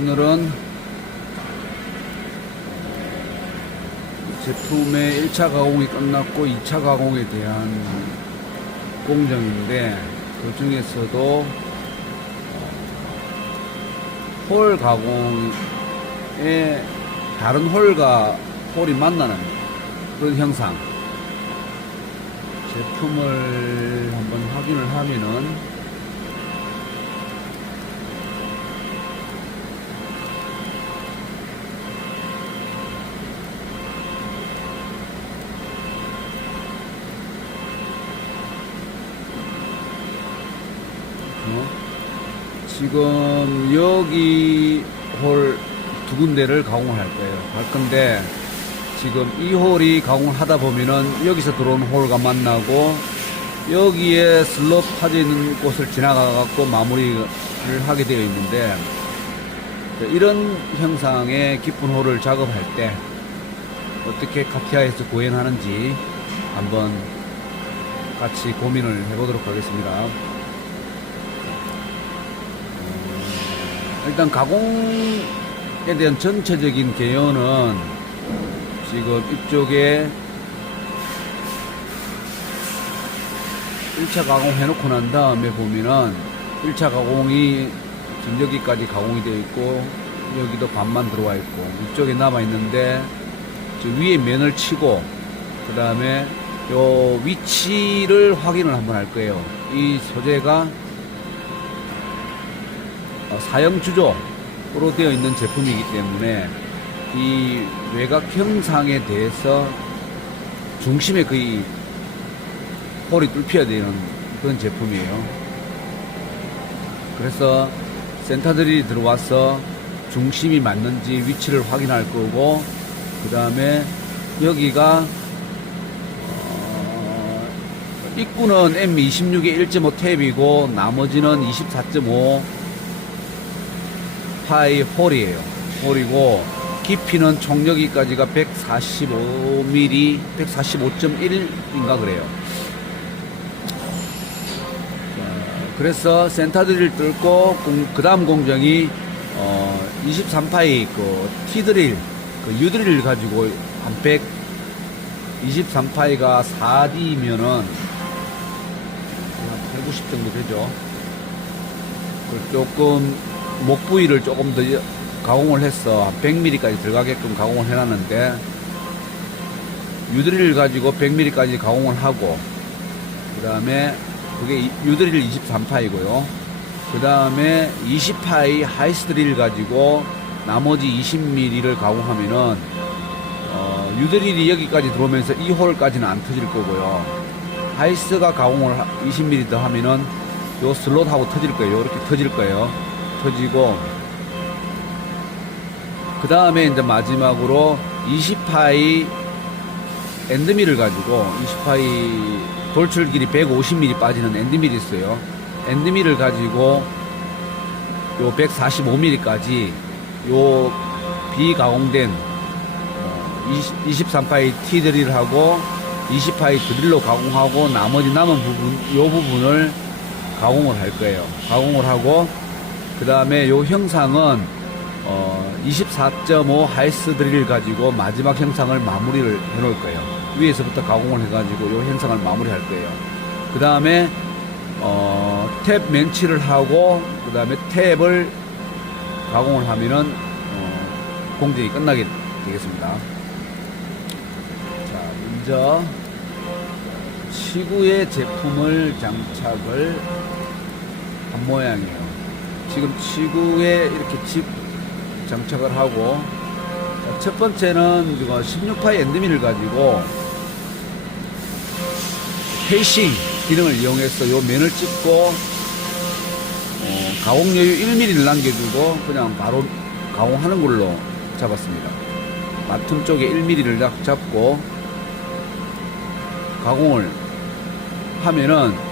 오늘은 제품의 1차 가공이 끝났고 2차 가공에 대한 공정인데, 그 중에서도 홀 가공에 다른 홀과 홀이 만나는 그런 형상, 제품을 한번 확인을 하면은 지금 여기 홀 두 군데를 가공을 할 건데, 지금 이 홀이 가공을 하다 보면은 여기서 들어온 홀과 만나고 여기에 슬롭 파져 있는 곳을 지나가 갖고 마무리를 하게 되어 있는데, 이런 형상의 깊은 홀을 작업할 때 어떻게 카티아에서 구현하는지 한번 같이 고민을 해보도록 하겠습니다. 일단 가공에 대한 전체적인 개요는 지금 이쪽에 1차 가공 해놓고 난 다음에 보면은 1차 가공이 지금 여기까지 가공이 되어 있고 여기도 반만 들어와 있고 이쪽에 남아 있는데, 위에 면을 치고 그 다음에 요 위치를 확인을 한번 할 거예요. 이 소재가 사형 주조로 되어 있는 제품이기 때문에 이 외곽 형상에 대해서 중심에 거의 홀이 뚫혀야 되는 그런 제품이에요. 그래서 센터 드릴이 들어와서 중심이 맞는지 위치를 확인할 거고, 그 다음에 여기가 입구는 M26의 1.5 탭이고 나머지는 24.5 파이 홀이에요. 홀이고 깊이는 총 여기까지가 145mm, 145.1인가 그래요. 그래서 센터 드릴 뚫고 그 다음 공정이 23파이 그 T드릴, 그 U드릴 가지고 한 123파이가 4D면은 190 정도 되죠. 조금 목 부위를 조금 더 가공을 해서 한 100mm까지 들어가게끔 가공을 해놨는데, 유드릴 가지고 100mm까지 가공을 하고, 그 다음에 그게 유드릴 23파이고요. 그 다음에 20파이 하이스 드릴 가지고 나머지 20mm를 가공하면은 유드릴이 여기까지 들어오면서 이 홀까지는 안 터질 거고요. 하이스가 가공을 20mm 더 하면은 요 슬롯하고 터질 거예요. 이렇게 터질 거예요. 터지고, 그 다음에 이제 마지막으로 20파이 엔드밀을 가지고 20파이 돌출 길이 150mm 빠지는 엔드밀이 있어요. 엔드밀을 가지고 요 145mm까지 요 비가공된 23파이 T 드릴하고 20파이 드릴로 가공하고 나머지 남은 부분, 요 부분을 가공을 할 거예요. 가공을 하고, 그 다음에 요 형상은 24.5 하이스 드릴 가지고 마지막 형상을 마무리를 해 놓을 거예요. 위에서부터 가공을 해가지고 요 형상을 마무리 할 거예요. 그 다음에 탭 맨치를 하고 그 다음에 탭을 가공을 하면은 공정이 끝나게 되겠습니다. 자, 먼저 치구의 제품을 장착을 한 모양이에요. 지금 치구에 이렇게 장착을 하고, 첫 번째는 16파이 엔드밀을 가지고 페이싱 기능을 이용해서 요 면을 찍고 가공 여유 1mm를 남겨두고 그냥 바로 가공하는 걸로 잡았습니다. 마툼 쪽에 1mm를 딱 잡고 가공을 하면은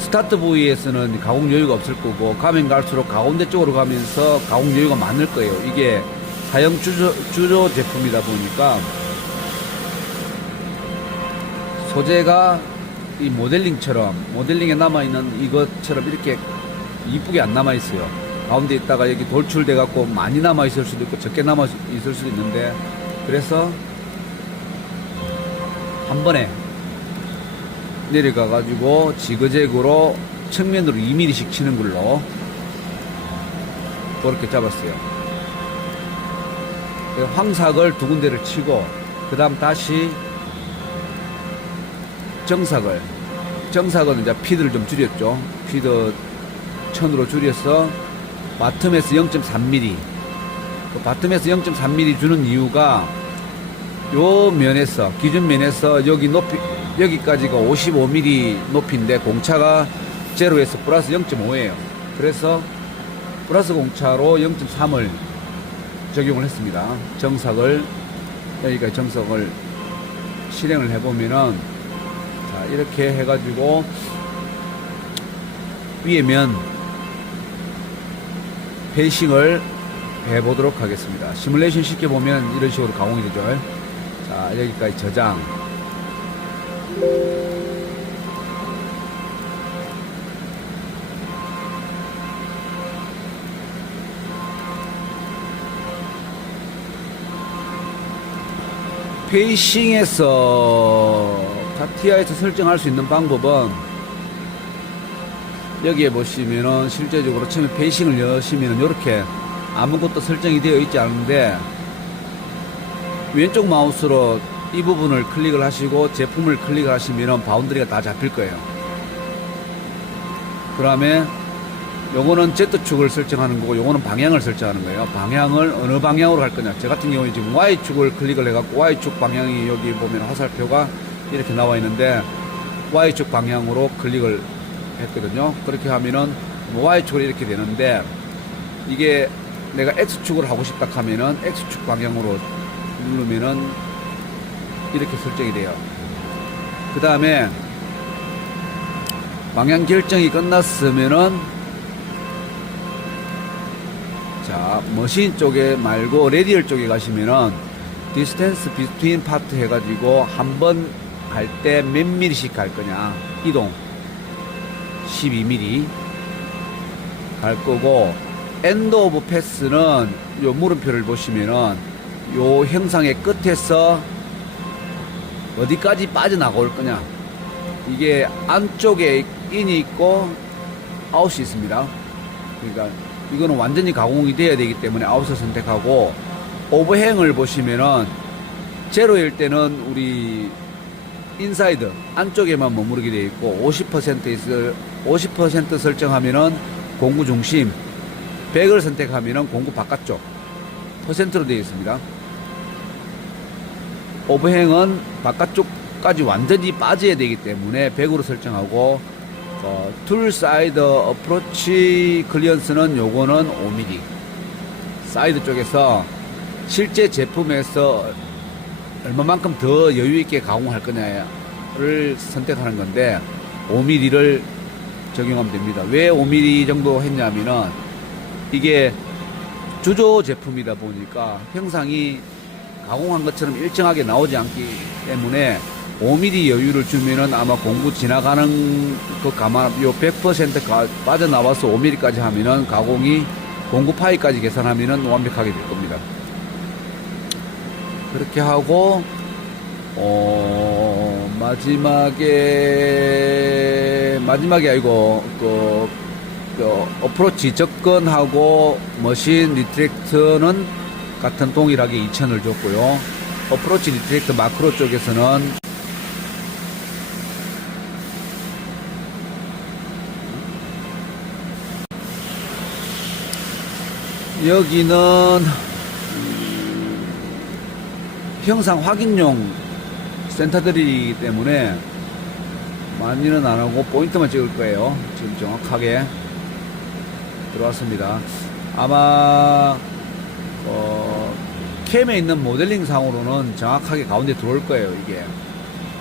스타트 부위에서는 가공 여유가 없을 거고, 가면 갈수록 가운데 쪽으로 가면서 가공 여유가 많을 거예요. 이게 사형 주조 제품이다 보니까 소재가 이 모델링에 남아있는 이것처럼 이렇게 이쁘게 안 남아있어요. 가운데 있다가 여기 돌출돼 갖고 많이 남아 있을 수도 있고 적게 남아 있을 수도 있는데, 그래서 한 번에 내려가 가지고 지그재그로 측면으로 2mm씩 치는 걸로 그렇게 잡았어요. 황삭을 두 군데를 치고, 그 다음 다시 정삭은 이제 피드를 좀 줄였죠. 피드 1000으로 줄여서 바텀에서 0.3mm, 그 바텀에서 0.3mm 주는 이유가 요 면에서, 기준 면에서 여기 높이, 여기까지가 55mm 높이인데 공차가 제로에서 플러스 0.5예요. 그래서 플러스 공차로 0.3을 적용을 했습니다. 정삭을, 여기까지 정삭을 실행을 해보면은, 자, 이렇게 해가지고 위에 면 페이싱을 해보도록 하겠습니다. 시뮬레이션 시켜보면 이런 식으로 가공이 되죠. 자, 여기까지 저장. 페이싱에서 카티아에서 설정할 수 있는 방법은, 여기에 보시면은 실제적으로 처음에 페이싱을 여시면은 이렇게 아무것도 설정이 되어 있지 않은데, 왼쪽 마우스로 이 부분을 클릭을 하시고 제품을 클릭을 하시면은 바운드리가 다 잡힐 거예요. 그 다음에 요거는 Z축을 설정하는 거고, 요거는 방향을 설정하는 거예요. 방향을 어느 방향으로 할 거냐. 저 같은 경우에 지금 Y축을 클릭을 해갖고 Y축 방향이 여기 보면 화살표가 이렇게 나와 있는데 Y축 방향으로 클릭을 했거든요. 그렇게 하면은 Y축으로 이렇게 되는데, 이게 내가 X축을 하고 싶다 하면은 X축 방향으로 누르면은 이렇게 설정이 돼요. 그 다음에 방향 결정이 끝났으면은, 자, 머신 쪽에 말고 레디얼 쪽에 가시면은 디스텐스 비트윈 파트 해가지고 한 번 할 때 몇 미리씩 갈 거냐, 이동 12mm 갈 거고, 엔드 오브 패스는 요 물음표를 보시면은 요 형상의 끝에서 어디까지 빠져나올 거냐, 이게 안쪽에 인이 있고 아웃이 있습니다. 그러니까 이거는 완전히 가공이 돼야 되기 때문에 아웃을 선택하고, 오버행을 보시면은 제로일 때는 우리 인사이드 안쪽에만 머무르게 되어 있고, 50% 설정하면은 공구 중심, 100을 선택하면은 공구 바깥쪽 퍼센트로 되어 있습니다. 오버행은 바깥쪽까지 완전히 빠져야 되기 때문에 100으로 설정하고, 툴 사이드 어프로치 클리언스는 요거는 5mm, 사이드 쪽에서 실제 제품에서 얼마만큼 더 여유있게 가공할 거냐를 선택하는 건데 5mm를 적용하면 됩니다. 왜 5mm 정도 했냐면은, 이게 주조 제품이다 보니까 형상이 가공한 것처럼 일정하게 나오지 않기 때문에 5mm 여유를 주면은 아마 공구 지나가는 그 감안, 요 100% 빠져나와서 5mm까지 하면은 가공이 공구 파이까지 계산하면은 완벽하게 될 겁니다. 그렇게 하고, 마지막에 아니고, 어프로치 접근하고 머신 리트랙트는 같은 동일하게 2000을 줬고요. 어프로치 리트랙트 마크로 쪽에서는 여기는 형상 확인용 센터들이기 때문에 많이는 안 하고 포인트만 찍을 거예요. 지금 정확하게 들어왔습니다. 아마 캠에 있는 모델링 상으로는 정확하게 가운데 들어올 거예요, 이게.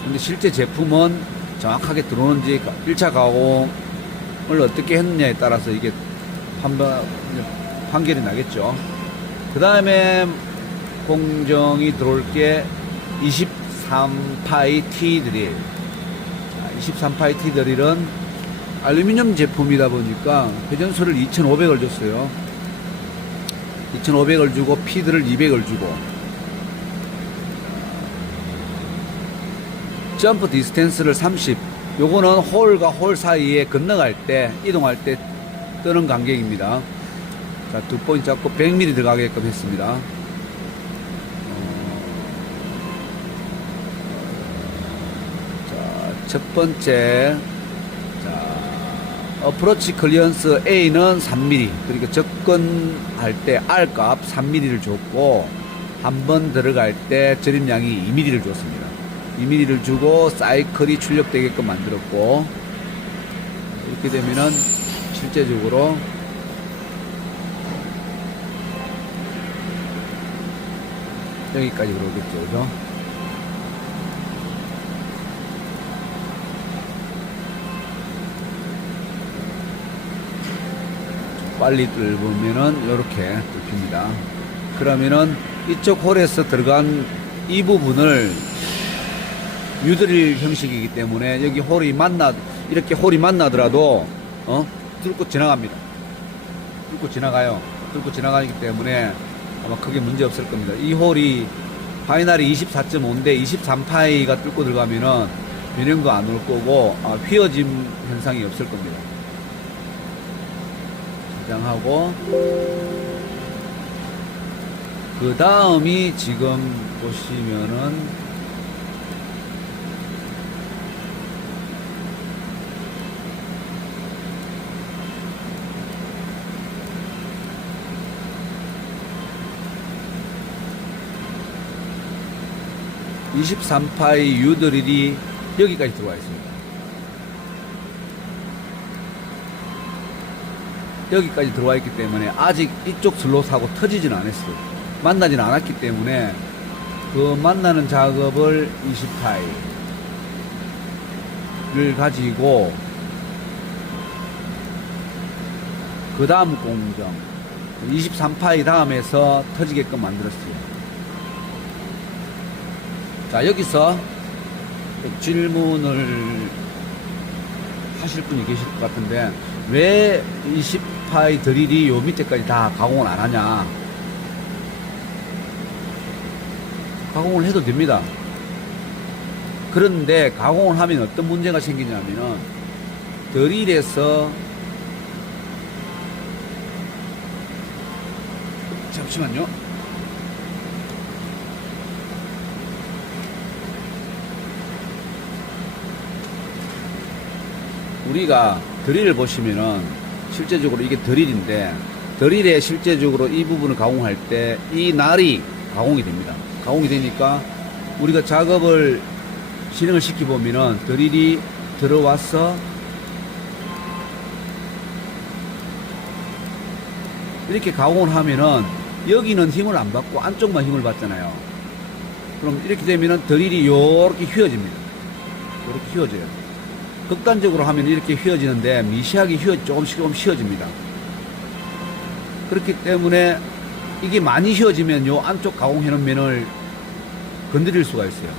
근데 실제 제품은 정확하게 들어오는지 1차 가공을 어떻게 했느냐에 따라서 이게 판결이 나겠죠. 그 다음에 공정이 들어올 게 23파이 T 드릴. 23파이 T 드릴은 알루미늄 제품이다 보니까 회전수를 2,500을 줬어요. 2,500을 주고 피드를 200을 주고 점프 디스텐스를 30. 요거는 홀과 홀 사이에 건너갈 때 이동할 때 뜨는 간격입니다. 자, 두 포인트 잡고 100mm 들어가게끔 했습니다. 자, 첫 번째, 자, 어프로치 클리언스 A는 3mm, 그러니까 접근할 때 R 값 3mm를 줬고, 한 번 들어갈 때 절임량이 2mm를 줬습니다. 2mm를 주고 사이클이 출력되게끔 만들었고, 이렇게 되면은 실제적으로 여기까지 그러겠죠, 그죠? 빨리 뚫으면은 이렇게 뚫힙니다. 그러면은 이쪽 홀에서 들어간 이 부분을 유드릴 형식이기 때문에 여기 홀이 이렇게 홀이 만나더라도 뚫고 지나갑니다. 뚫고 지나가요. 뚫고 지나가기 때문에 아마 크게 문제 없을 겁니다. 이 홀이 파이널이 24.5인데 23파이가 뚫고 들어가면은 변형도 안 올 거고 휘어짐 현상이 없을 겁니다. 저장하고 그 다음이 지금 보시면은 23파이 유드릴이 여기까지 들어와 있습니다. 여기까지 들어와 있기 때문에 아직 이쪽 슬롯하고 터지지는 않았어요. 만나지는 않았기 때문에 그 만나는 작업을 20파이를 가지고 그 다음 공정 23파이 다음에서 터지게끔 만들었어요. 자, 여기서 질문을 하실 분이 계실 것 같은데 왜 20파이 드릴이 요 밑에까지 다 가공을 안 하냐? 가공을 해도 됩니다. 그런데 가공을 하면 어떤 문제가 생기냐면은 드릴에서 잠시만요. 우리가 드릴을 보시면은 실제적으로 이게 드릴인데 드릴에 실제적으로 이 부분을 가공할 때 이 날이 가공이 됩니다. 가공이 되니까 우리가 작업을 진행을 시켜보면은 드릴이 들어와서 이렇게 가공을 하면은 여기는 힘을 안 받고 안쪽만 힘을 받잖아요. 그럼 이렇게 되면은 드릴이 요렇게 휘어집니다. 요렇게 휘어져요. 극단적으로 하면 이렇게 휘어지는데 미세하게 조금씩 휘어집니다. 그렇기 때문에 이게 많이 휘어지면 요 안쪽 가공해놓은 면을 건드릴 수가 있어요.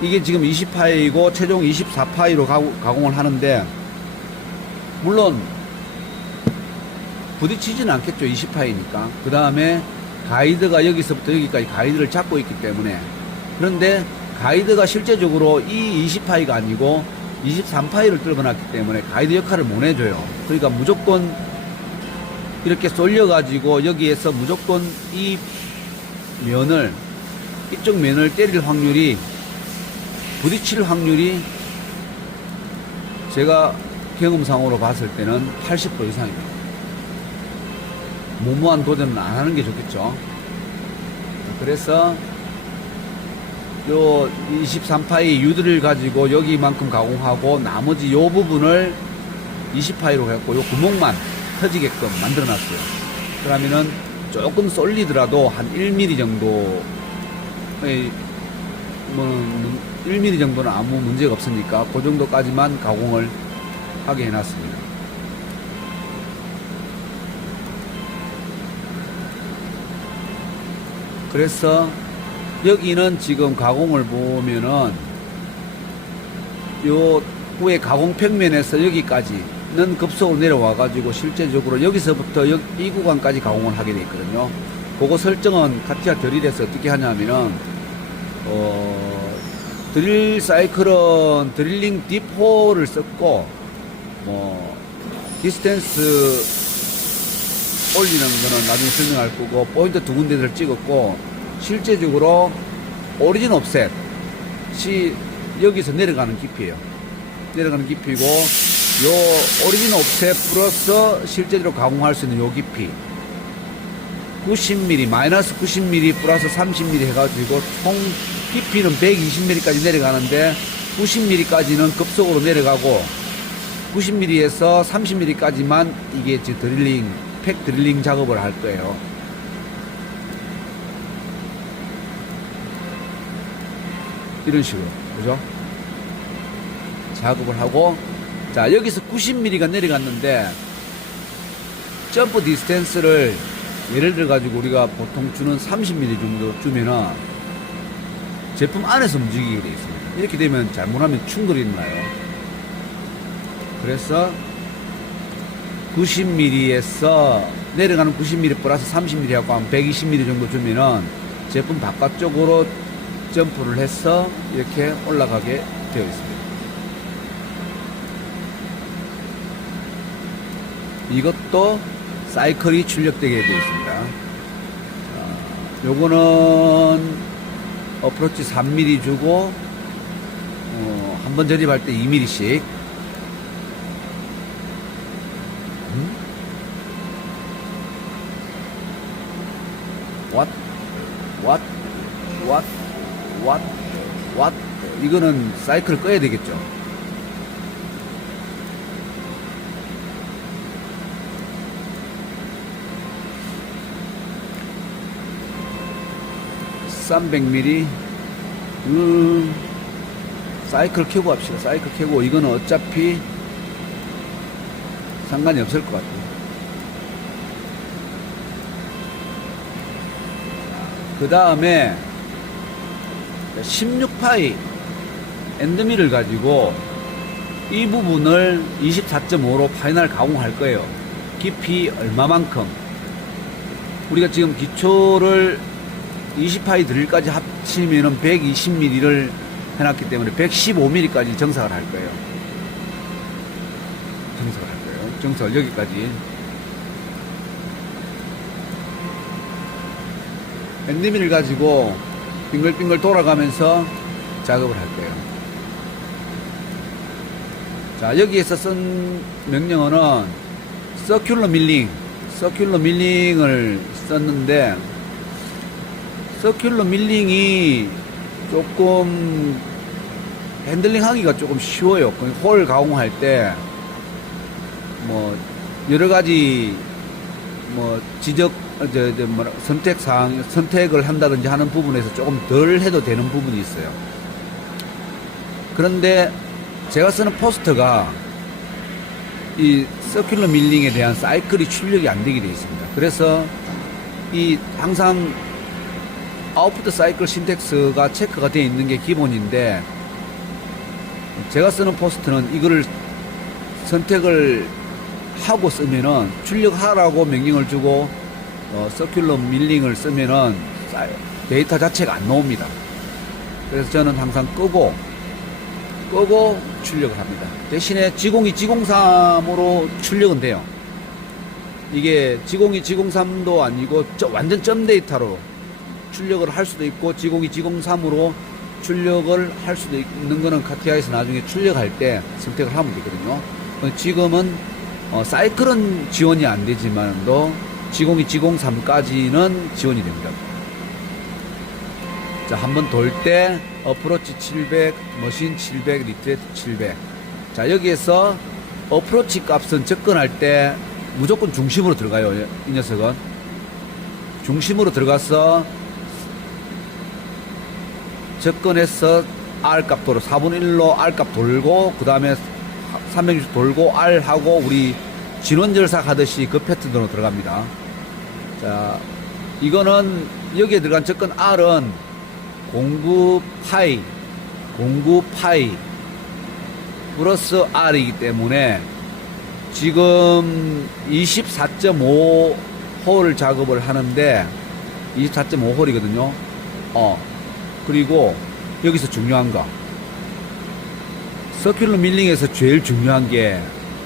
이게 지금 20파이고 최종 24파이로 가공을 하는데 물론 부딪히지는 않겠죠. 20파이니까. 그 다음에 가이드가 여기서부터 여기까지 가이드를 잡고 있기 때문에 그런데 가이드가 실제적으로 이 20파이가 아니고 23파이를 뚫어놨기 때문에 가이드 역할을 못 해줘요. 그러니까 무조건 이렇게 쏠려가지고 여기에서 무조건 이쪽 면을 때릴 확률이, 부딪힐 확률이 제가 경험상으로 봤을 때는 80% 이상입니다. 무모한 도전은 안 하는 게 좋겠죠. 그래서 요 23파이 유드를 가지고 여기만큼 가공하고 나머지 요 부분을 20파이로 해갖고 요 구멍만 터지게끔 만들어 놨어요. 그러면은 조금 쏠리더라도 한 1mm 정도의 1mm 정도는 아무 문제가 없으니까 그 정도까지만 가공을 하게 해놨습니다. 그래서 여기는 지금 가공을 보면은 요 후에 가공 평면에서 여기까지는 급속으로 내려와 가지고 실제적으로 여기서부터 이 구간까지 가공을 하게 돼 있거든요. 그거 설정은 카티아 드릴에서 어떻게 하냐면은 드릴 사이클은 드릴링 딥홀을 썼고 뭐 디스텐스 올리는 거는 나중에 설명할 거고 포인트 두 군데를 찍었고 실제적으로 오리진 옵셋이 여기서 내려가는 깊이에요. 내려가는 깊이고 요 오리진 옵셋 플러스 실제적으로 가공할 수 있는 요 깊이 90mm 마이너스 90mm 플러스 30mm 해가지고 총 깊이는 120mm까지 내려가는데 90mm까지는 급속으로 내려가고 90mm에서 30mm까지만 이게 지금 드릴링 팩 드릴링 작업을 할 거예요. 이런 식으로 그죠? 작업을 하고 자 여기서 90mm가 내려갔는데 점프 디스텐스를 예를 들어 가지고 우리가 보통 주는 30mm 정도 주면은 제품 안에서 움직이게 되어 있습니다. 이렇게 되면 잘못하면 충돌이 나요. 그래서 90mm에서 내려가는 90mm 플러스 30mm 하고 한 120mm 정도 주면은 제품 바깥쪽으로 점프를 해서 이렇게 올라가게 되어 있습니다. 이것도 사이클이 출력되게 되어 있습니다. 요거는 어프로치 3mm 주고 한 번 조립할 때 2mm씩 왓 이거는 사이클을 꺼야 되겠죠. (300mm) 사이클 켜고 합시다. 사이클 켜고 이거는 어차피 상관이 없을 것 같아요. 그 다음에 16파이 엔드밀을 가지고 이 부분을 24.5로 파이널 가공할 거예요. 깊이 얼마만큼 우리가 지금 기초를 20파이 드릴까지 합치면은 120mm를 해놨기 때문에 115mm까지 정삭을 할 거예요. 정삭을 여기까지. 엔드밀을 가지고 빙글빙글 돌아가면서 작업을 할 거예요. 자, 여기에서 쓴 명령어는 서큘러 밀링을 썼는데 서큘러 밀링이 조금 핸들링 하기가 조금 쉬워요. 홀 가공할 때 뭐 여러 가지 뭐 선택을 한다든지 하는 부분에서 조금 덜 해도 되는 부분이 있어요. 그런데 제가 쓰는 포스터가 이 서큘러 밀링에 대한 사이클이 출력이 안 되게 되어 있습니다. 그래서 이 항상 아웃풋 사이클 신텍스가 체크가 되어 있는 게 기본인데 제가 쓰는 포스트는 이거를 선택을 하고 쓰면은 출력하라고 명령을 주고 서큘러 밀링을 쓰면은 데이터 자체가 안 나옵니다. 그래서 저는 항상 끄고 출력을 합니다. 대신에 G02, G03으로 출력은 돼요. 이게 G02, G03도 아니고 완전 점 데이터로 출력을 할 수도 있고 G02, G03으로 출력을 할 수도 있는 거는 카티아에서 나중에 출력할 때 선택을 하면 되거든요. 지금은 사이클은 지원이 안 되지만도 G02, G03까지는 지원이 됩니다. 자, 한번 돌 때 어프로치 700, 머신 700, 리트레이트 700. 자, 여기에서 어프로치 값은 접근할 때 무조건 중심으로 들어가요. 이 녀석은 중심으로 들어가서 접근해서 R 값 도로 4분의 1로 R 값 돌고 그 다음에 360 돌고 R 하고 우리 진원절삭 하듯이 그 패턴으로 들어갑니다. 자, 이거는 여기에 들어간 접근 R은 09파이 플러스 R이기 때문에 지금 24.5홀 작업을 하는데 24.5홀이거든요. 그리고 여기서 중요한 거, 서큘러 밀링에서 제일 중요한 게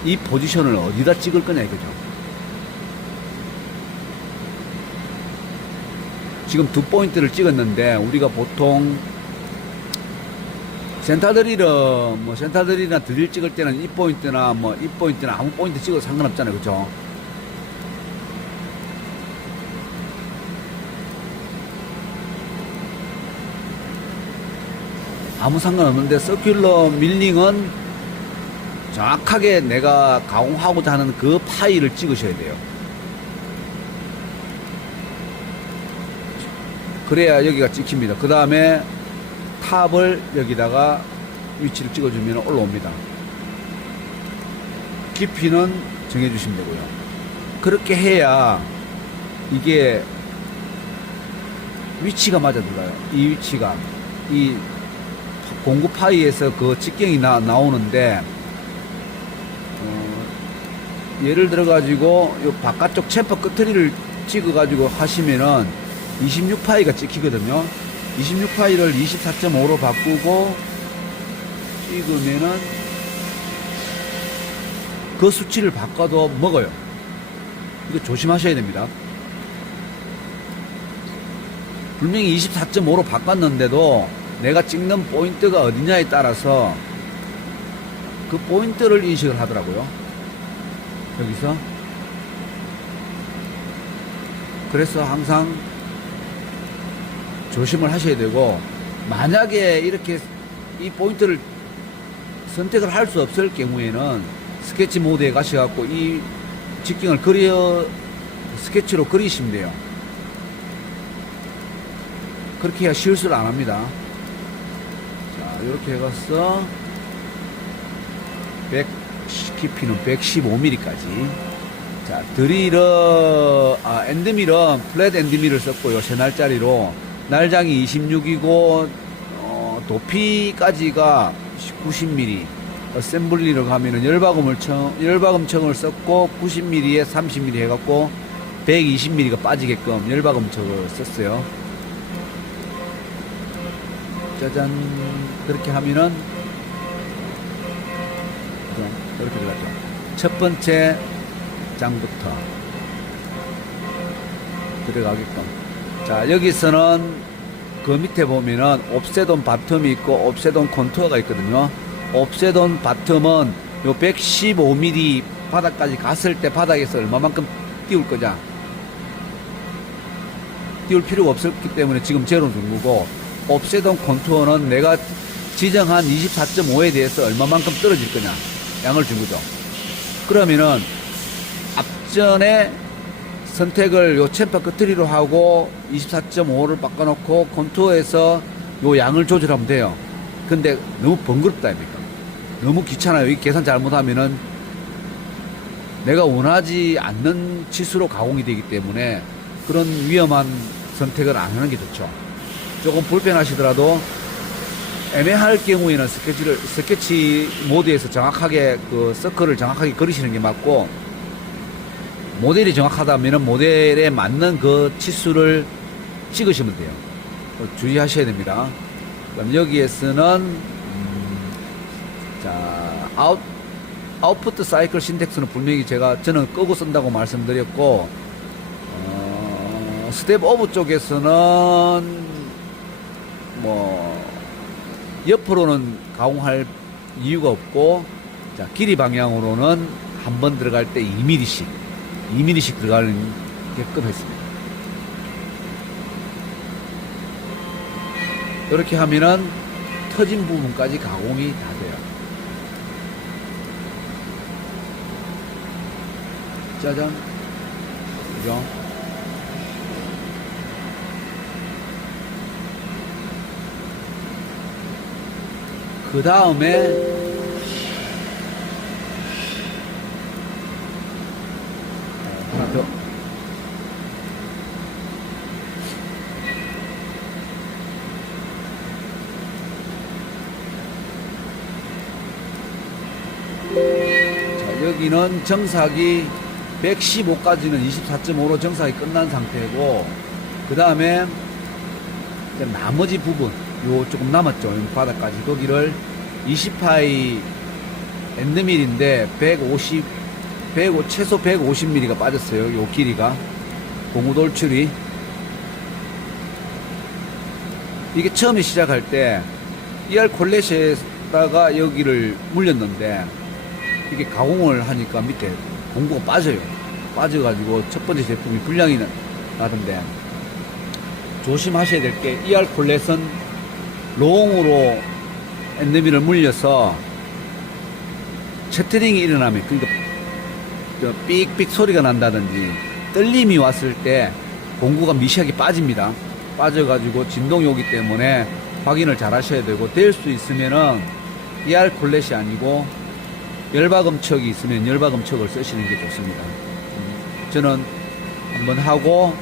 이 포지션을 어디다 찍을 거냐 이거죠. 지금 2포인트를 찍었는데 우리가 보통 센터드릴이나 드릴 찍을 때는 이 포인트나 이 포인트나 아무 포인트 찍어도 상관없잖아요. 그죠? 아무 상관없는데 서큘러 밀링은 정확하게 내가 가공하고자 하는 그 파일을 찍으셔야 돼요. 그래야 여기가 찍힙니다. 그 다음에 탑을 여기다가 위치를 찍어주면 올라옵니다. 깊이는 정해주시면 되고요. 그렇게 해야 이게 위치가 맞아 들어가요. 이 위치가 이 공구 파이에서 그 직경이 나오는데 예를 들어 가지고 요 바깥쪽 챔퍼 끝트리를 찍어 가지고 하시면은 26파이가 찍히거든요. 26파이를 24.5로 바꾸고 찍으면은 그 수치를 바꿔도 먹어요. 이거 조심하셔야 됩니다. 분명히 24.5로 바꿨는데도 내가 찍는 포인트가 어디냐에 따라서 그 포인트를 인식을 하더라고요. 여기서. 그래서 항상 조심을 하셔야 되고, 만약에 이렇게 이 포인트를 선택을 할 수 없을 경우에는 스케치 모드에 가셔갖고 이 직경을 스케치로 그리시면 돼요. 그렇게 해야 실수를 안 합니다. 자, 이렇게 해서 깊이는 115mm까지. 자, 엔드밀은 플랫 엔드밀을 썼고요. 3날짜리로. 날장이 26이고, 도피까지가 90mm. 어셈블리로 가면은 열박음청을 썼고, 90mm에 30mm 해갖고, 120mm가 빠지게끔 열박음청을 썼어요. 짜잔. 그렇게 하면은, 이렇게 들어가죠. 첫 번째 장부터 들어가게끔. 자, 여기서는 그 밑에 보면은 옵셋온 바텀이 있고 옵셋온 컨투어가 있거든요. 옵셋온 바텀은 요 115mm 바닥까지 갔을 때 바닥에서 얼마만큼 띄울 거냐. 띄울 필요가 없었기 때문에 지금 제로 준 거고, 옵셋온 컨투어는 내가 지정한 24.5에 대해서 얼마만큼 떨어질 거냐. 양을 준 거죠. 그러면은 앞전에 선택을 요 챔퍼 끝트리로 하고 24.5를 바꿔놓고 컨투어에서 요 양을 조절하면 돼요. 근데 너무 번거롭다 아닙니까? 너무 귀찮아요. 이 계산 잘못하면은 내가 원하지 않는 치수로 가공이 되기 때문에 그런 위험한 선택을 안 하는 게 좋죠. 조금 불편하시더라도 애매할 경우에는 스케치 모드에서 정확하게 그 서클을 정확하게 그리시는 게 맞고, 모델이 정확하다면 모델에 맞는 그 치수를 찍으시면 돼요. 주의하셔야 됩니다. 그럼 여기에서는 자, 아웃풋 사이클 신텍스는 분명히 저는 끄고 쓴다고 말씀드렸고, 스텝 오브 쪽에서는 옆으로는 가공할 이유가 없고, 자, 길이 방향으로는 한 번 들어갈 때 2mm씩 들어가게끔 했습니다. 이렇게 하면은 터진 부분까지 가공이 다 돼요. 짜잔. 그죠? 그 다음에 하나 더. 자, 여기는 정삭이 115까지는 24.5로 정삭이 끝난 상태고, 그 다음에 나머지 부분, 요 조금 남았죠. 요 바닥까지. 거기를 20파이 엔드밀인데 150, 최소 150mm가 빠졌어요. 요 길이가. 고무 돌출이. 이게 처음에 시작할 때 ER 콜렛에다가 여기를 물렸는데, 이게 가공을 하니까 밑에 공구가 빠져요. 빠져가지고 첫 번째 제품이 불량이 나던데, 조심하셔야 될 게, ER 콜렛은 롱으로 엔드밀을 물려서 채트링이 일어나면, 그러니까 삑삑 소리가 난다든지 떨림이 왔을 때 공구가 미시하게 빠집니다. 빠져가지고 진동이 오기 때문에 확인을 잘 하셔야 되고, 될 수 있으면은 ER 콜렛이 아니고 열박음척이 있으면 열박음척을 쓰시는 게 좋습니다. 저는 한번 하고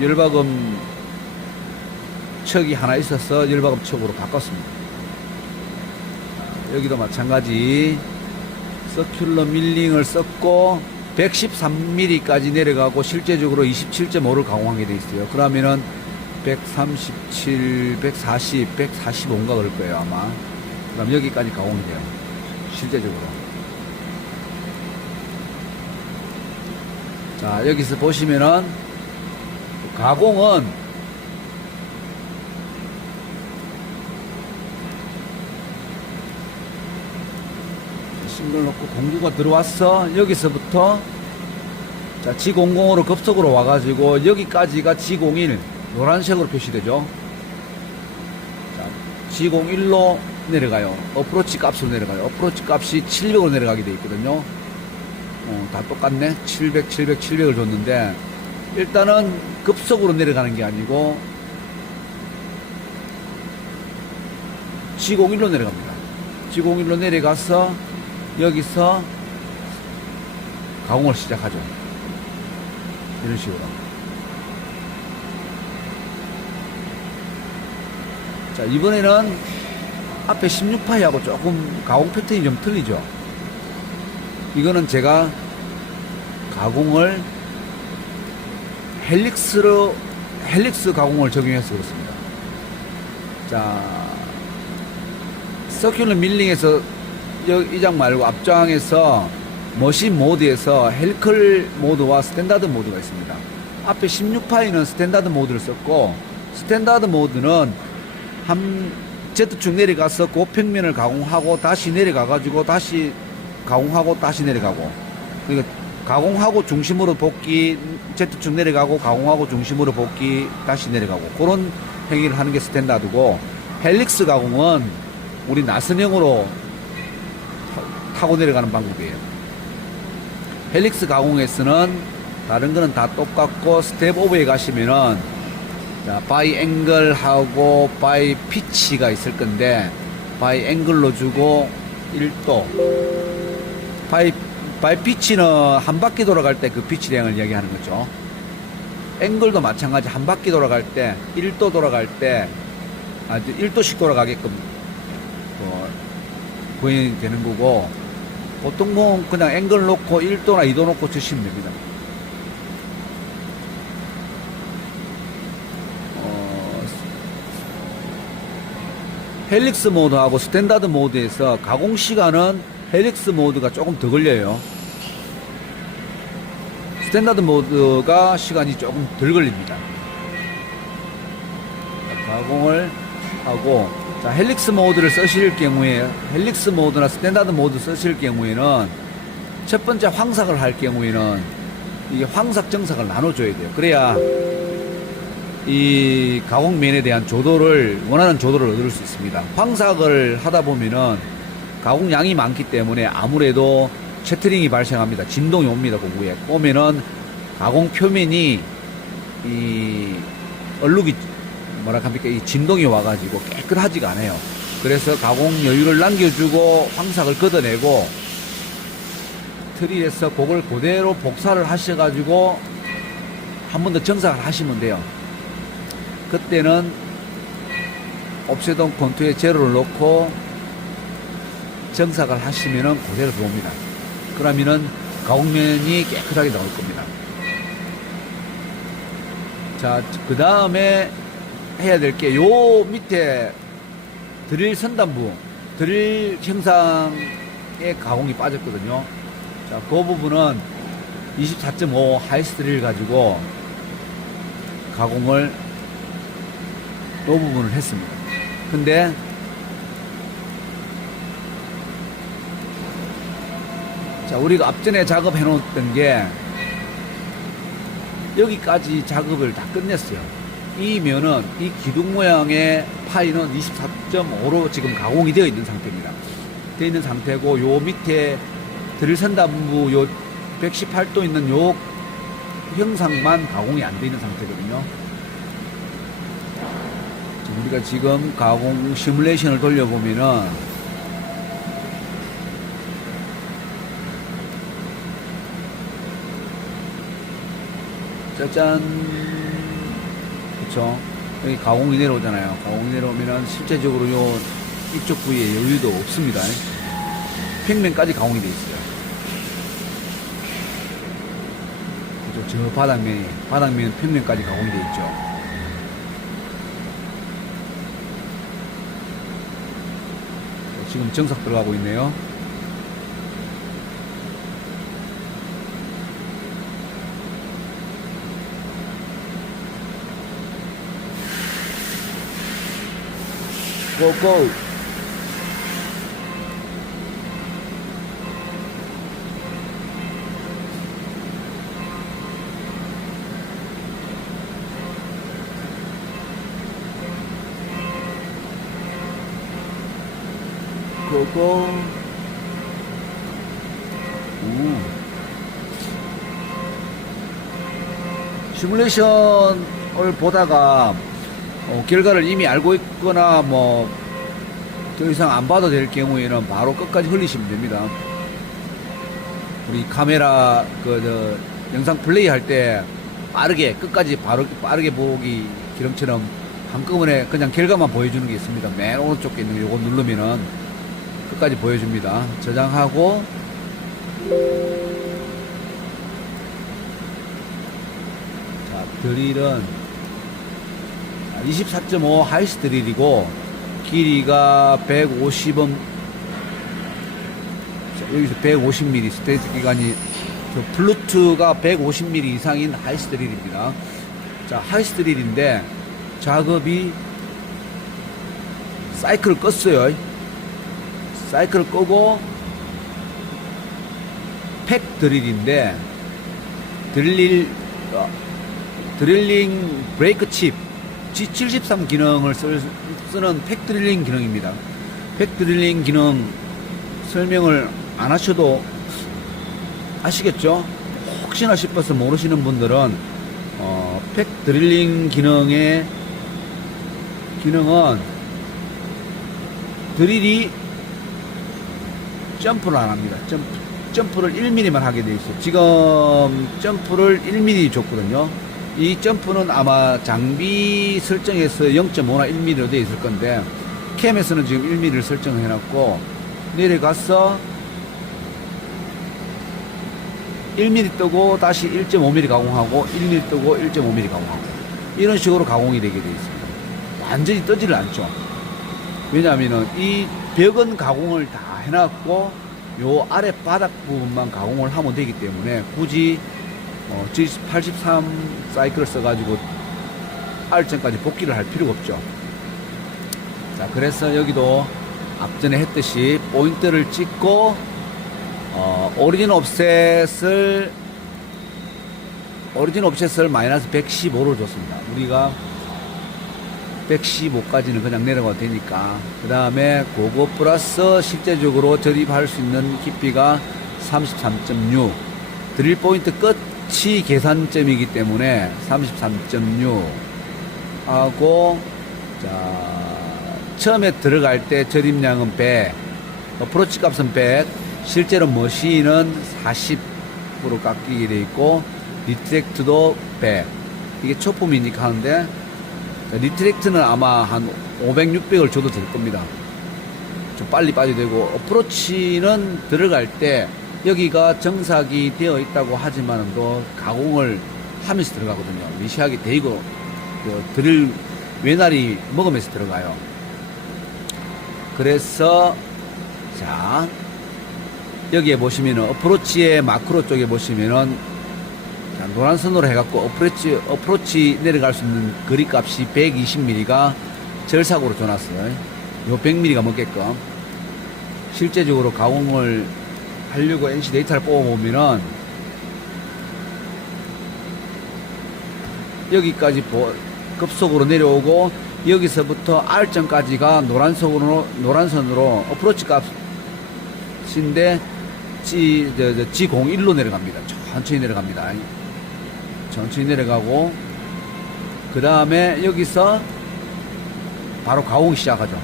열박음척이 하나 있어서 열박음척으로 바꿨습니다. 여기도 마찬가지 서큘러 밀링을 썼고 113mm까지 내려가고 실제적으로 27.5를 가공하게 돼 있어요. 그러면은 137, 140, 145인가 그럴 거예요, 아마. 그럼 여기까지 가공이 돼요. 실제적으로. 자, 여기서 보시면은 가공은 싱글 넣고 공구가 들어왔어. 여기서부터 자, G00으로 급속으로 와가지고 여기까지가 G01 노란색으로 표시되죠. 자, G01로 내려가요. 어프로치 값으로 내려가요. 어프로치 값이 700으로 내려가게 돼 있거든요. 다 똑같네. 700, 700, 700을 줬는데, 일단은 급속으로 내려가는 게 아니고 G01로 내려갑니다. G01로 내려가서 여기서 가공을 시작하죠. 이런 식으로. 자, 이번에는 앞에 16파이하고 조금 가공 패턴이 좀 틀리죠. 이거는 제가 가공을 헬릭스 가공을 적용해서 그렇습니다. 자, 서큘러 밀링에서 이 장 말고 앞장에서 머신 모드에서 헬클 모드와 스탠다드 모드가 있습니다. 앞에 16파이는 스탠다드 모드를 썼고, 스탠다드 모드는 한 Z축 내려가서 고평면을 가공하고 다시 내려가가지고 다시 가공하고 다시 내려가고, 그러니까 가공하고 중심으로 복귀, Z축 내려가고 가공하고 중심으로 복귀, 다시 내려가고, 그런 행위를 하는 게 스탠다드고, 헬릭스 가공은 우리 나선형으로 타고 내려가는 방법이에요. 헬릭스 가공에서는 다른 거는 다 똑같고, 스텝 오버에 가시면은 자, 바이 앵글하고 바이 피치가 있을 건데, 바이 앵글로 주고 1도. 바이 피치는 한 바퀴 돌아갈 때 그 피치량을 이야기하는 거죠. 앵글도 마찬가지. 한 바퀴 돌아갈 때 1도 돌아갈 때 1도씩 돌아가게끔 구현이 되는 거고, 보통은 그냥 앵글 놓고 1도나 2도 놓고 주시면 됩니다. 헬릭스 모드하고 스탠다드 모드에서 가공 시간은 헬릭스 모드가 조금 더 걸려요. 스탠다드 모드가 시간이 조금 덜 걸립니다. 가공을 하고, 자, 헬릭스 모드를 쓰실 경우에, 헬릭스 모드나 스탠다드 모드 쓰실 경우에는 첫 번째 황삭을 할 경우에는 이게 황삭 정삭을 나눠줘야 돼요. 그래야 이 가공면에 대한 조도를, 원하는 조도를 얻을 수 있습니다. 황삭을 하다 보면은 가공량이 많기 때문에 아무래도 채트링이 발생합니다. 진동이 옵니다. 고구에 오면은 가공 표면이 이 얼룩이 뭐라 합니까, 이 진동이 와가지고 깨끗하지가 않아요. 그래서 가공 여유를 남겨주고 황삭을 걷어내고 트리에서 그걸 그대로 복사를 하셔가지고 한 번 더 정삭을 하시면 돼요. 그때는 옵세동 콘투에 제로를 넣고 정삭을 하시면은 그대로 들어옵니다. 그러면은 가공면이 깨끗하게 나올 겁니다. 자, 그 다음에 해야 될 게 요 밑에 드릴 선단부, 드릴 형상의 가공이 빠졌거든요. 자, 그 부분은 24.5 하이스 드릴 가지고 가공을 이 부분을 했습니다. 근데 자, 우리가 앞전에 작업해 놓았던 게 여기까지 작업을 다 끝냈어요. 이 면은, 이 기둥 모양의 파이는 24.5로 지금 가공이 되어 있는 상태입니다. 되어 있는 상태고, 요 밑에 드릴 선단부 요 118도 있는 요 형상만 가공이 안 되어 있는 상태거든요. 우리가 지금 가공 시뮬레이션을 돌려보면은 짜잔, 그쵸? 여기 가공이 내려오잖아요. 가공이 내려오면은 실제적으로 요 이쪽 부위에 여유도 없습니다. 평면까지 가공이 되어 있어요. 그죠? 저 바닥면 평면까지 가공이 되어 있죠. 지금 정삭 들어가고 있네요. 고고. 고고. 시뮬레이션을 보다가 결과를 이미 알고 있거나 뭐 더 이상 안 봐도 될 경우에는 바로 끝까지 흘리시면 됩니다. 우리 카메라 영상 플레이 할 때 빠르게 끝까지 바로 빠르게 보기 기름처럼 한꺼번에 그냥 결과만 보여주는 게 있습니다. 맨 오른쪽에 있는 요거 누르면은 끝까지 보여줍니다. 저장하고 자, 드릴은 24.5 하이스 드릴이고 길이가 150음, 여기서 150mm 스테이지 기관이 플루트가 150mm 이상인 하이스 드릴입니다. 자, 하이스 드릴인데 작업이 사이클을 껐어요. 사이클을 끄고 팩 드릴인데 드릴링 브레이크 칩 G73 기능을 쓰는 팩 드릴링 기능입니다. 팩 드릴링 기능 설명을 안 하셔도 아시겠죠? 혹시나 싶어서 모르시는 분들은 팩 드릴링 기능은 드릴이 점프를 안 합니다. 점프를 1mm만 하게 되어 있어요. 지금 점프를 1mm 줬거든요. 이 점프는 아마 장비 설정에서 0.5나 1mm로 되어 있을 건데 캠에서는 지금 1mm를 설정해 놨고 내려가서 1mm 뜨고 다시 1.5mm 가공하고 1mm 뜨고 1.5mm 가공하고 이런 식으로 가공이 되게 되어 있습니다. 완전히 뜨지를 않죠. 왜냐하면은 이 벽은 가공을 다 해놨고 요 아래 바닥 부분만 가공을 하면 되기 때문에 굳이 G83 사이클을 써가지고 R점까지 복귀를 할 필요가 없죠. 자, 그래서 여기도 앞전에 했듯이 포인트를 찍고 오리진 옵셋을 마이너스 115로 줬습니다. 우리가 115까지는 그냥 내려가도 되니까. 그 다음에 그거 플러스 실제적으로 조립할 수 있는 깊이가 33.6 드릴 포인트 끝이 계산점이기 때문에 33.6 하고, 자, 처음에 들어갈 때 조립량은 100, 어프로치 값은 100, 실제로 머신은 40으로 깎이게 되어 있고 리트랙트도 100. 이게 초품이니까 하는데, 리트랙트는 아마 한 500, 600을 줘도 될 겁니다. 좀 빨리 빠져야 되고, 어프로치는 들어갈 때 여기가 정삭이 되어 있다고 하지만도 가공을 하면서 들어가거든요. 미시하게 데이고 그 드릴 외날이 먹으면서 들어가요. 그래서 자 여기에 보시면은 어프로치의 마크로 쪽에 보시면은 자, 노란 선으로 해갖고 어프로치 내려갈 수 있는 거리 값이 120mm가 절삭으로 줘놨어요. 요 100mm가 먹게끔. 실제적으로 가공을 하려고 NC 데이터를 뽑아보면은 여기까지 급속으로 내려오고 여기서부터 R점까지가 노란선으로 어프로치 값인데 G01로 내려갑니다. 천천히 내려갑니다. 천천히 내려가고 그 다음에 여기서 바로 가공 시작하죠.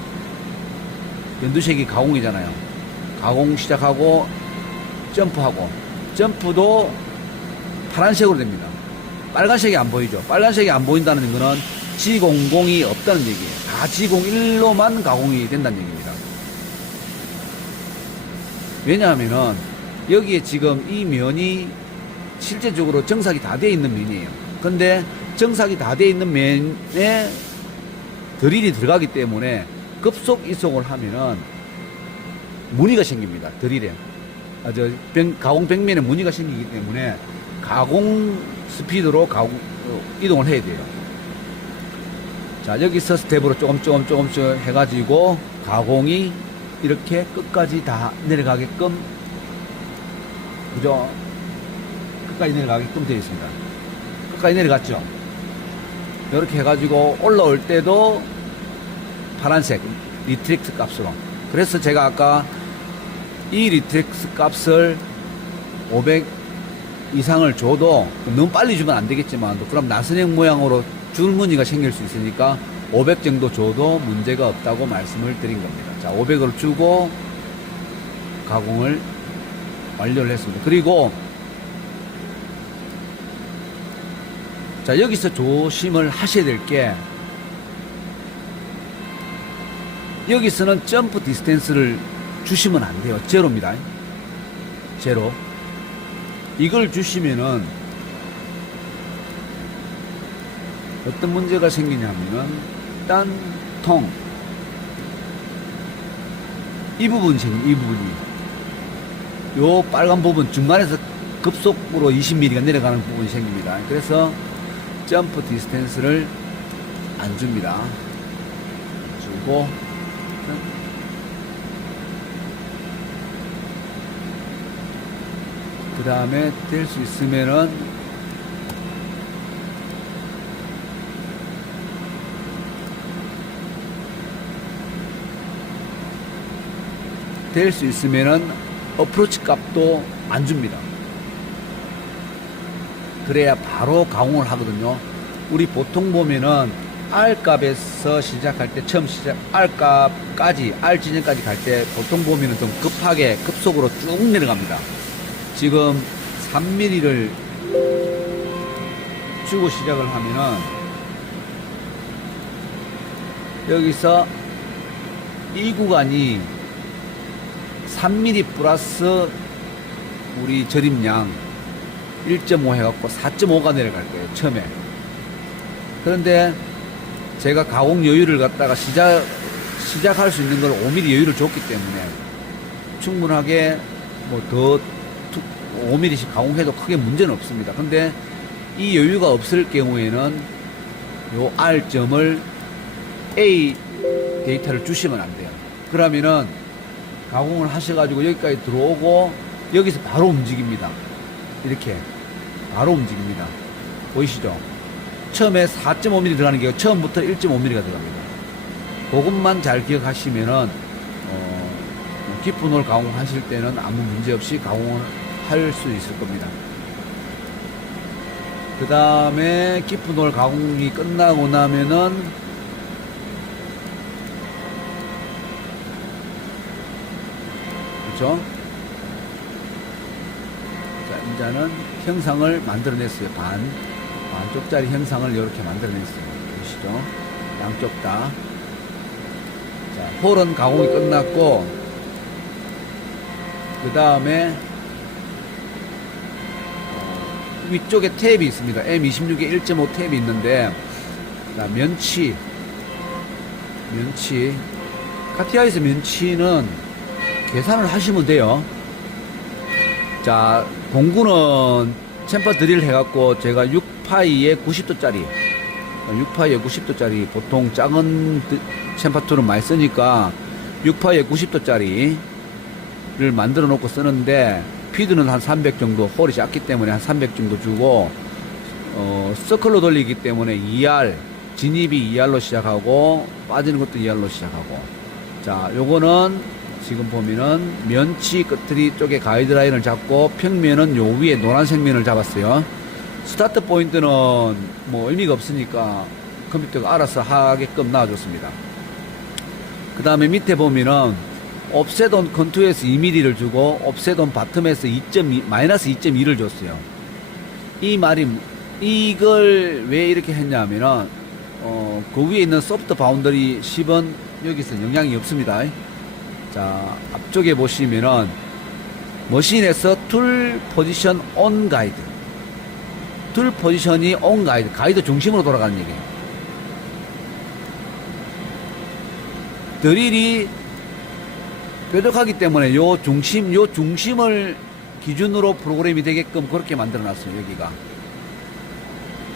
연두색이 가공이잖아요. 가공 시작하고 점프하고 점프도 파란색으로 됩니다. 빨간색이 안 보이죠. 빨간색이 안 보인다는 거는 G00이 없다는 얘기예요. 다 G01로만 가공이 된다는 얘기입니다. 왜냐하면은 여기에 지금 이 면이 실제적으로 정삭이 다 되어 있는 면이에요. 근데 정삭이 다 되어 있는 면에 드릴이 들어가기 때문에 급속 이송을 하면은 무늬가 생깁니다. 드릴에. 가공 벽면에 무늬가 생기기 때문에 가공 스피드로 이동을 해야 돼요. 자, 여기서 스텝으로 조금씩 해가지고 가공이 이렇게 끝까지 다 내려가게끔, 그죠? 끝까지 내려가게끔 되어 있습니다. 끝까지 내려갔죠? 이렇게 해가지고 올라올 때도 파란색 리트렉스 값으로. 그래서 제가 아까 이 리트렉스 값을 500 이상을 줘도 너무 빨리 주면 안 되겠지만 그럼 나선형 모양으로 줄무늬가 생길 수 있으니까 500 정도 줘도 문제가 없다고 말씀을 드린 겁니다. 자, 500을 주고 가공을 완료를 했습니다. 그리고 자, 여기서 조심을 하셔야 될 게, 여기서는 점프 디스텐스를 주시면 안 돼요. 제로입니다. 제로. 이걸 주시면은 어떤 문제가 생기냐면은 딴통 이 부분이 요 빨간 부분 중간에서 급속으로 20mm가 내려가는 부분이 생깁니다. 그래서 점프 디스텐스를 안 줍니다. 주고 그 다음에 될 수 있으면은 어프로치 값도 안 줍니다. 그래야 바로 가공을 하거든요. 우리 보통 보면은 R 값에서 시작할 때 R 값까지 R 지점까지 갈 때 보통 보면은 좀 급속으로 쭉 내려갑니다. 지금 3mm를 주고 시작을 하면은 여기서 이 구간이 3mm 플러스 우리 절임량 1.5 해갖고 4.5가 내려갈 거예요, 처음에. 그런데 제가 가공 여유를 갖다가 시작할 수 있는 걸 5mm 여유를 줬기 때문에 충분하게 뭐 더 5mm씩 가공해도 크게 문제는 없습니다. 근데 이 여유가 없을 경우에는 요 R점을 A 데이터를 주시면 안 돼요. 그러면은 가공을 하셔가지고 여기까지 들어오고 여기서 바로 움직입니다. 이렇게 바로 움직입니다. 보이시죠? 처음에 4.5mm 들어가는 게 처음부터 1.5mm가 들어갑니다. 그것만 잘 기억하시면은 깊은 홀 가공하실 때는 아무 문제 없이 가공을 할 수 있을 겁니다. 그 다음에 깊은 홀 가공이 끝나고 나면은 그렇죠? 자, 이제는 형상을 만들어냈어요. 반쪽짜리 형상을 이렇게 만들어냈어요. 보시죠? 양쪽 다. 자, 홀은 가공이 끝났고, 그 다음에 위쪽에 탭이 있습니다. M26에 1.5 탭이 있는데, 자, 면치. 카티아에서 면치는 계산을 하시면 돼요. 자, 공구는 챔퍼 드릴 해갖고 제가 6파이에 90도짜리, 6파이에 90도짜리, 보통 작은 챔퍼 툴은 많이 쓰니까 6파이에 90도짜리를 만들어 놓고 쓰는데, 피드는 한 300 정도, 홀이 작기 때문에 한 300 정도 주고, 서클로 돌리기 때문에 2R, 진입이 2R로 시작하고, 빠지는 것도 2R로 시작하고. 자, 요거는 지금 보면은 면치 끝트리 쪽에 가이드라인을 잡고, 평면은 요 위에 노란색 면을 잡았어요. 스타트 포인트는 뭐 의미가 없으니까 컴퓨터가 알아서 하게끔 놔줬습니다. 그 다음에 밑에 보면은 옵셋 온 컨투에서 2mm를 주고, 옵셋 온 바텀에서 2.2, 마이너스 2.2를 줬어요. 이 말이, 이걸 왜 이렇게 했냐면은, 그 위에 있는 소프트 바운더리 10은 여기서 영향이 없습니다. 자, 앞쪽에 보시면은, 머신에서 툴 포지션 온 가이드. 툴 포지션이 온 가이드. 가이드 중심으로 돌아가는 얘기예요. 드릴이 뾰족하기 때문에 요 중심을 기준으로 프로그램이 되게끔 그렇게 만들어 놨어요. 여기가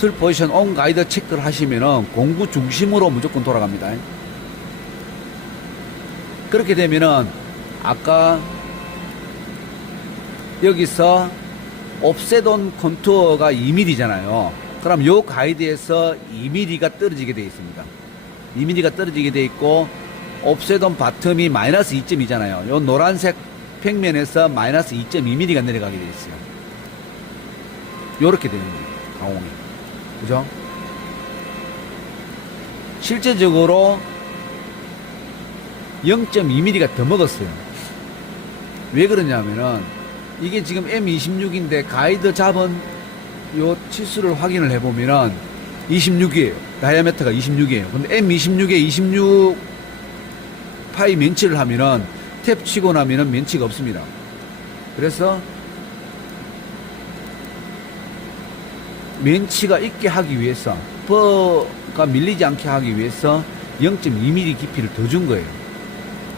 툴 포지션 온 가이드 체크를 하시면은 공구 중심으로 무조건 돌아갑니다. 그렇게 되면은 아까 여기서 옵셋 온 컨투어가 2mm잖아요. 그럼 요 가이드에서 2mm가 떨어지게 되어 있습니다. 2mm가 떨어지게 되어 있고, 옵셋 온 바텀이 마이너스 2.2잖아요. 요 노란색 평면에서 마이너스 2.2mm가 내려가게 되어 있어요. 요렇게 되는 거예요, 가공이. 그죠? 실제적으로 0.2mm가 더 먹었어요. 왜 그러냐면은, 이게 지금 M26인데 가이드 잡은 요 치수를 확인을 해보면은 26이에요. 다이아메터가 26이에요. 근데 M26에 26 파이 멘치를 하면은 탭 치고 나면은 멘치가 없습니다. 그래서 멘치가 있게 하기 위해서, 버가 밀리지 않게 하기 위해서 0.2mm 깊이를 더 준 거예요.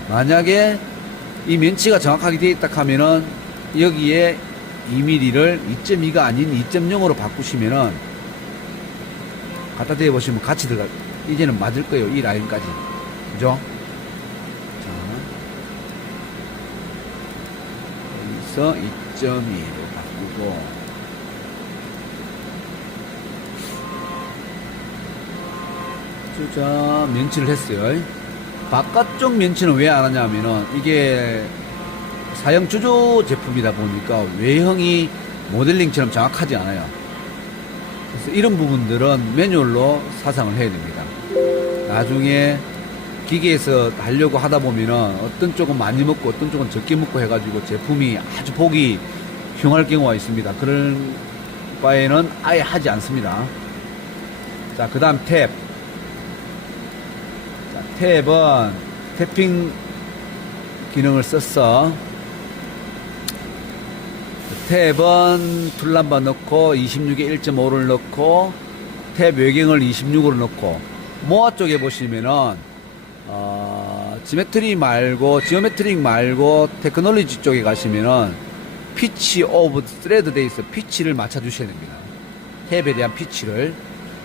만약에 이 멘치가 정확하게 되어 있다 하면은 여기에 2mm를 2.2가 아닌 2.0으로 바꾸시면은 갖다 대어 보시면 같이 들어가, 이제는 맞을 거예요. 이 라인까지. 그죠? 자, 여기서 2.2로 바꾸고, 자, 면치를 했어요. 바깥쪽 면치는 왜 안 하냐면은, 이게 사형 주조 제품이다 보니까 외형이 모델링처럼 정확하지 않아요. 그래서 이런 부분들은 매뉴얼로 사상을 해야 됩니다. 나중에 기계에서 하려고 하다 보면은 어떤 쪽은 많이 먹고 어떤 쪽은 적게 먹고 해가지고 제품이 아주 보기 흉할 경우가 있습니다. 그런 바에는 아예 하지 않습니다. 자, 그 다음 탭. 자, 탭은 탭핑 기능을 썼어. 탭은 툴람바 넣고 26에 1.5를 넣고, 탭 외경을 26으로 넣고, 모아 쪽에 보시면은 지오메트릭 말고 테크놀로지 쪽에 가시면은 피치 오브 스레드 돼 있어. 피치를 맞춰 주셔야 됩니다. 탭에 대한 피치를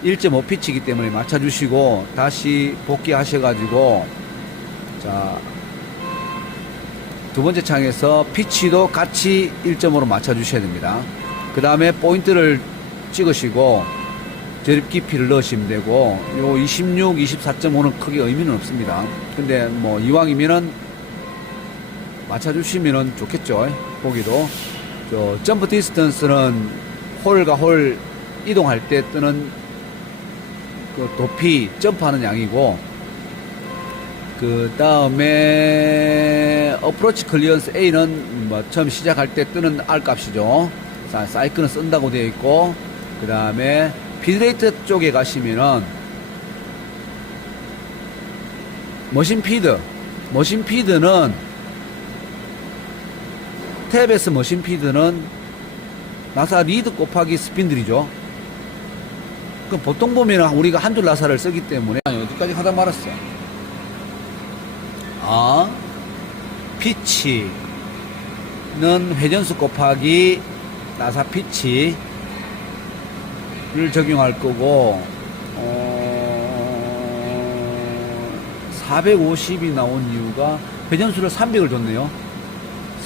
1.5 피치이기 때문에 맞춰 주시고 다시 복귀하셔 가지고, 자, 두 번째 창에서 피치도 같이 1.5로 맞춰 주셔야 됩니다. 그 다음에 포인트를 찍으시고 저립 깊이를 넣으시면 되고, 요 26, 24.5는 크게 의미는 없습니다. 근데 뭐 이왕이면은 맞춰 주시면은 좋겠죠. 보기도. 저 점프 디스턴스는 홀과 홀 이동할 때 뜨는 그 도피, 점프하는 양이고, 그 다음에 어프로치 클리언스 A는 뭐 처음 시작할 때 뜨는 R 값이죠. 사이클은 쓴다고 되어 있고, 그 다음에 피드레이트 쪽에 가시면은 머신 피드는 탭에서 머신 피드는 나사 리드 곱하기 스핀들이죠. 그럼 보통 보면 우리가 한 줄 나사를 쓰기 때문에 어디까지 하다 말았어. 피치는 회전수 곱하기 나사 피치를 적용할 거고 450이 나온 이유가 회전수를 300을 줬네요.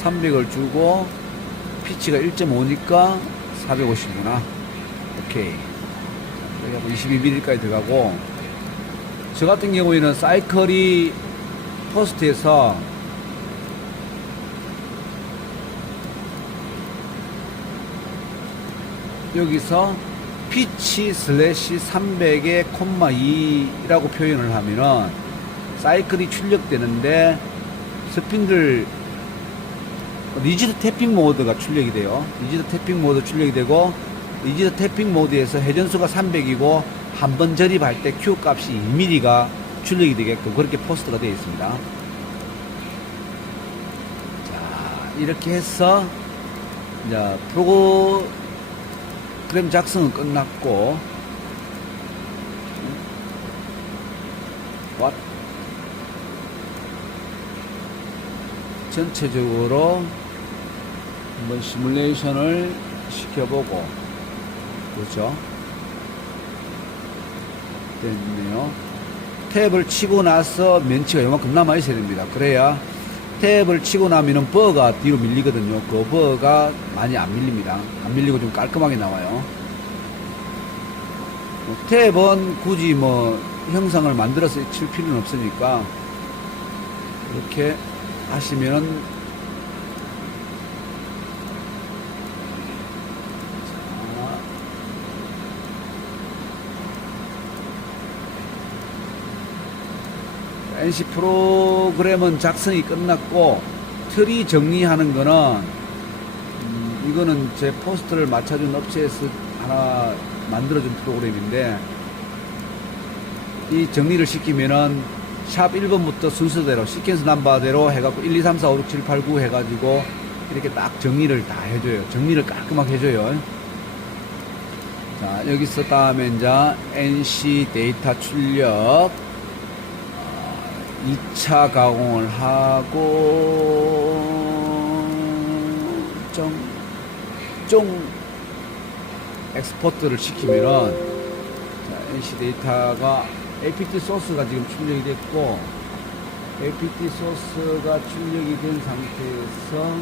300을 주고 피치가 1.5니까 450이구나. 오케이. 22mm까지 들어가고, 저 같은 경우에는 사이클이 퍼스트에서 여기서 피치 슬래시 300에 콤마 2라고 표현을 하면은 사이클이 출력되는데 스핀들 리지드 태핑 모드가 출력이 돼요. 리지드 태핑 모드 출력이 되고, 리지드 태핑 모드에서 회전수가 300이고 한 번 절입할 때 Q 값이 2mm가 출력이 되게끔 그렇게 포스트가 되어 있습니다. 자, 이렇게 해서 이제 프로그램 작성은 끝났고, 전체적으로 한번 시뮬레이션을 시켜보고, 그렇죠? 됐네요. 탭을 치고 나서 면치가 요만큼 남아 있어야 됩니다. 그래야 탭을 치고 나면은 버가 뒤로 밀리거든요. 그 버가 많이 안 밀립니다. 안 밀리고 좀 깔끔하게 나와요. 탭은 굳이 뭐 형상을 만들어서 칠 필요는 없으니까 이렇게 하시면은 NC 프로그램은 작성이 끝났고, 트리 정리하는 거는 이거는 제 포스트를 맞춰준 업체에서 하나 만들어준 프로그램인데, 이 정리를 시키면은 샵 1번부터 순서대로 시퀀스 넘버대로 해갖고 1, 2, 3, 4, 5, 6, 7, 8, 9 해가지고 이렇게 딱 정리를 다 해줘요. 정리를 깔끔하게 해줘요. 자, 여기서 다음에 이제 NC 데이터 출력 2차 가공을 하고 좀 엑스포트를 시키면은, 자, NC 데이터가 APT 소스가 지금 출력이 됐고, APT 소스가 출력이 된 상태에서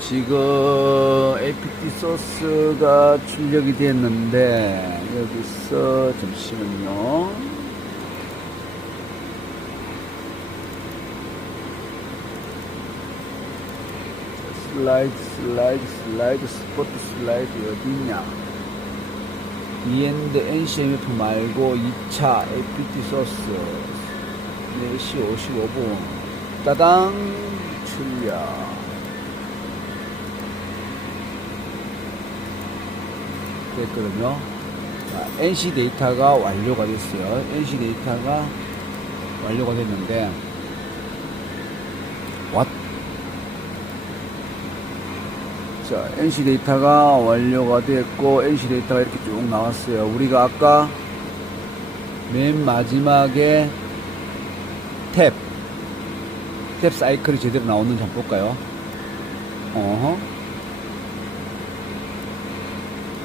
지금 APT 소스가 출력이 됐는데, 여기서 잠시만요. 슬라이드, 스포트 슬라이드 어디있냐? 이엔드 NCMF 말고 2차 APT 소스 4시 55분 따당 출력. 됐거든요. 자, NC 데이터가 완료가 됐어요. NC 데이터가 완료가 됐는데, 자, NC 데이터가 완료가 됐고, NC 데이터가 이렇게 쭉 나왔어요. 우리가 아까 맨 마지막에 탭 사이클이 제대로 나오는지 한번 볼까요?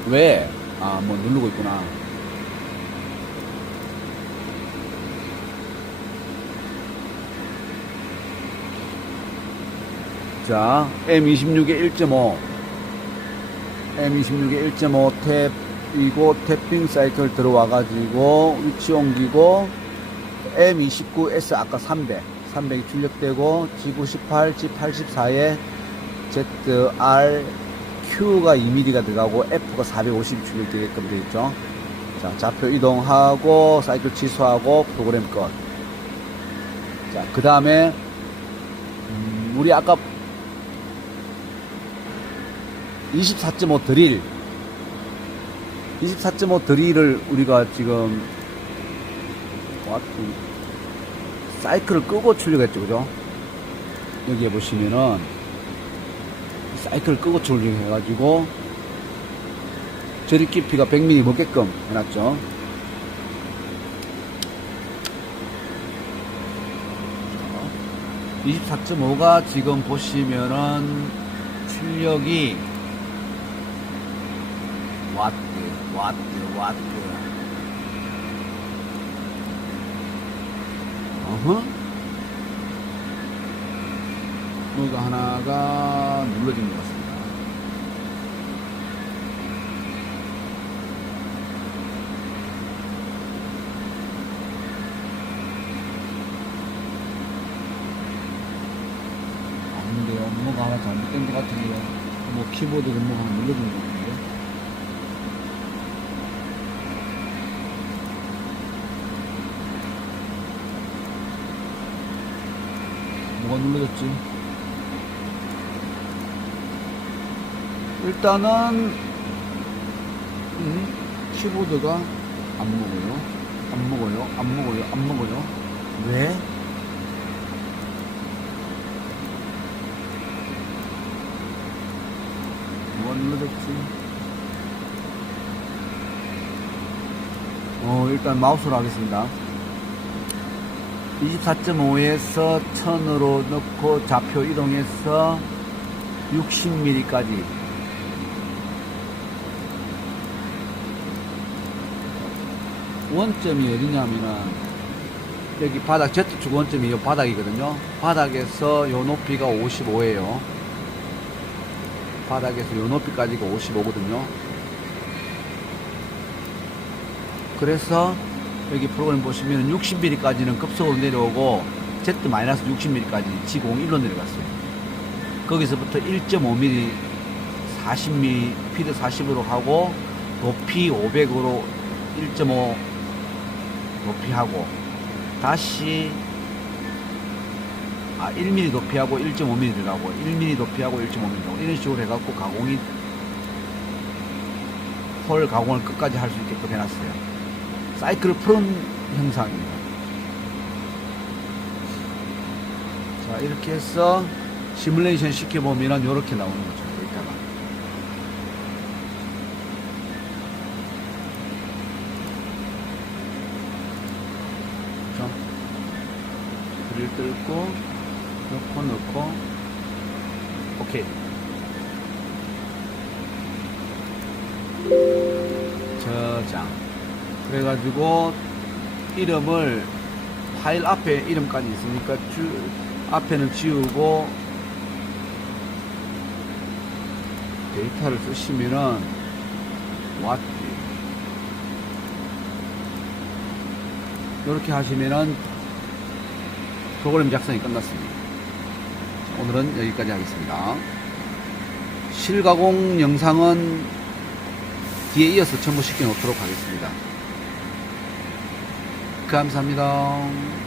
왜? 뭐 누르고 있구나. 자, M26에 1.5 탭이고, 탭핑 사이클 들어와가지고 위치 옮기고, M29S 아까 300이 출력되고, G98, G84에 ZR Q가 2mm가 들어가고 F가 450이 출력되게끔 되어있죠. 자, 좌표 이동하고 사이클 취소하고 프로그램 끝. 자, 그 다음에 우리 아까 24.5 드릴을 우리가 지금 와트. 사이클을 끄고 출력했죠, 그죠? 여기에 보시면은 사이클을 끄고 출력해가지고 저리 깊이가 100mm 먹게끔 해놨죠. 24.5가 지금 보시면은 출력이 와트. 뭐가 하나가 눌러진 것 같습니다. 아닌데요. 뭐가 하나 잘못된 것 같은데요. 뭐 키보드가 뭐 하나 눌러진 것 같은데. 뭐가 눌러졌지? 일단은 키보드가 안 먹어요. 왜? 뭐가 눌러졌지? 일단 마우스로 하겠습니다. 24.5에서 1000으로 넣고 좌표 이동해서 60mm까지. 원점이 어디냐면은 여기 바닥 Z축 원점이 요 바닥이거든요. 바닥에서 요 높이가 55예요. 바닥에서 요 높이까지가 55거든요. 그래서 여기 프로그램 보시면 60mm까지는 급속으로 내려오고 Z-60mm까지 G01로 내려갔어요. 거기서부터 1.5mm 40mm 피드 40으로 하고 높이 500으로 1.5 높이 하고 다시 1mm 높이하고 1.5mm 들어가고 1mm 높이하고 1.5mm 들어가고 이런 식으로 해갖고 가공이 홀 가공을 끝까지 할 수 있게끔 해놨어요. 사이클을 푸는 형상입니다. 자, 이렇게 해서 시뮬레이션 시켜보면 이렇게 나오는 거죠. 데이터가. 그렇죠? 그릴 뚫고 넣고 오케이. 저장. 그래가지고 이름을 파일 앞에 이름까지 있으니까 앞에는 지우고 데이터를 쓰시면은 와트 이렇게 하시면은 프로그램 작성이 끝났습니다. 오늘은 여기까지 하겠습니다. 실가공 영상은 뒤에 이어서 첨부시켜 놓도록 하겠습니다. 감사합니다.